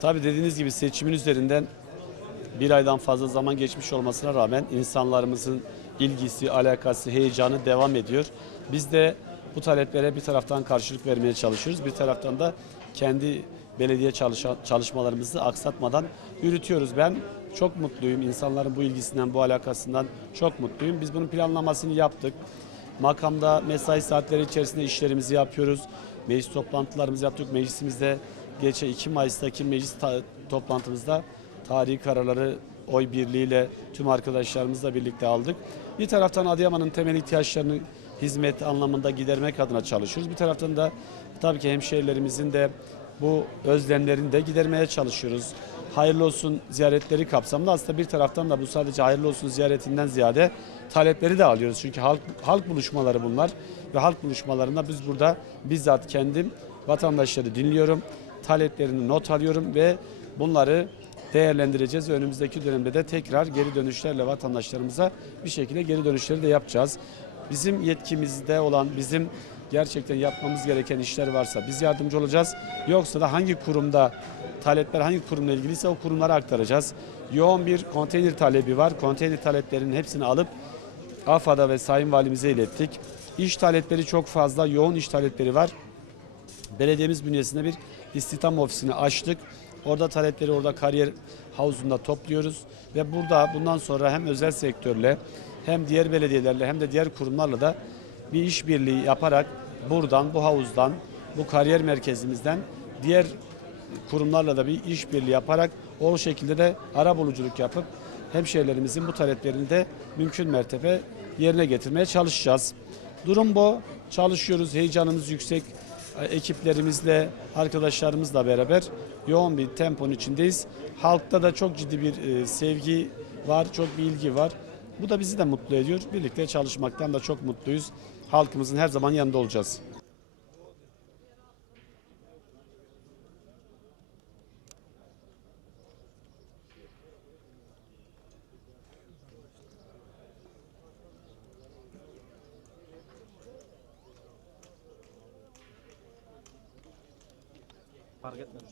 Tabii dediğiniz gibi seçimin üzerinden bir aydan fazla zaman geçmiş olmasına rağmen insanlarımızın ilgisi, alakası, heyecanı devam ediyor. Biz de bu taleplere bir taraftan karşılık vermeye çalışıyoruz. Bir taraftan da kendi belediye çalışmalarımızı aksatmadan yürütüyoruz. Ben çok mutluyum. İnsanların bu ilgisinden, bu alakasından çok mutluyum. Biz bunun planlamasını yaptık. Makamda mesai saatleri içerisinde işlerimizi yapıyoruz. Meclis toplantılarımızı yaptık. Meclisimizde geçen 2 Mayıs'taki meclis ta- toplantımızda tarihi kararları oy birliğiyle tüm arkadaşlarımızla birlikte aldık. Bir taraftan Adıyaman'ın temel ihtiyaçlarını hizmet anlamında gidermek adına çalışıyoruz. Bir taraftan da tabii ki hemşehrilerimizin de bu özlemlerini de gidermeye çalışıyoruz. Hayırlı olsun ziyaretleri kapsamında aslında bir taraftan da bu sadece hayırlı olsun ziyaretinden ziyade talepleri de alıyoruz. Çünkü halk, halk buluşmaları bunlar ve halk buluşmalarında biz burada bizzat kendim vatandaşları dinliyorum, taleplerini not alıyorum ve bunları değerlendireceğiz önümüzdeki dönemde de tekrar geri dönüşlerle vatandaşlarımıza bir şekilde geri dönüşleri de yapacağız. Bizim yetkimizde olan, bizim gerçekten yapmamız gereken işler varsa biz yardımcı olacağız. Yoksa da hangi kurumda talepler hangi kurumla ilgiliyse o kurumlara aktaracağız. Yoğun bir konteyner talebi var. Konteyner taleplerinin hepsini alıp AFAD'a ve Sayın Valimize ilettik. İş talepleri çok fazla, yoğun iş talepleri var. Belediyemiz bünyesinde bir istihdam ofisini açtık. Orada talepleri orada kariyer havuzunda topluyoruz ve burada bundan sonra hem özel sektörle hem diğer belediyelerle hem de diğer kurumlarla da bir işbirliği yaparak buradan bu havuzdan bu kariyer merkezimizden diğer kurumlarla da bir işbirliği yaparak o şekilde de ara buluculuk yapıp hemşehrilerimizin bu taleplerini de mümkün mertebe yerine getirmeye çalışacağız. Durum bu. Çalışıyoruz. Heyecanımız yüksek. Ekiplerimizle, arkadaşlarımızla beraber yoğun bir temponun içindeyiz. Halkta da çok ciddi bir e, sevgi var, çok bir ilgi var. Bu da bizi de mutlu ediyor. Birlikte çalışmaktan da çok mutluyuz. Halkımızın her zaman yanında olacağız. Fark etmez.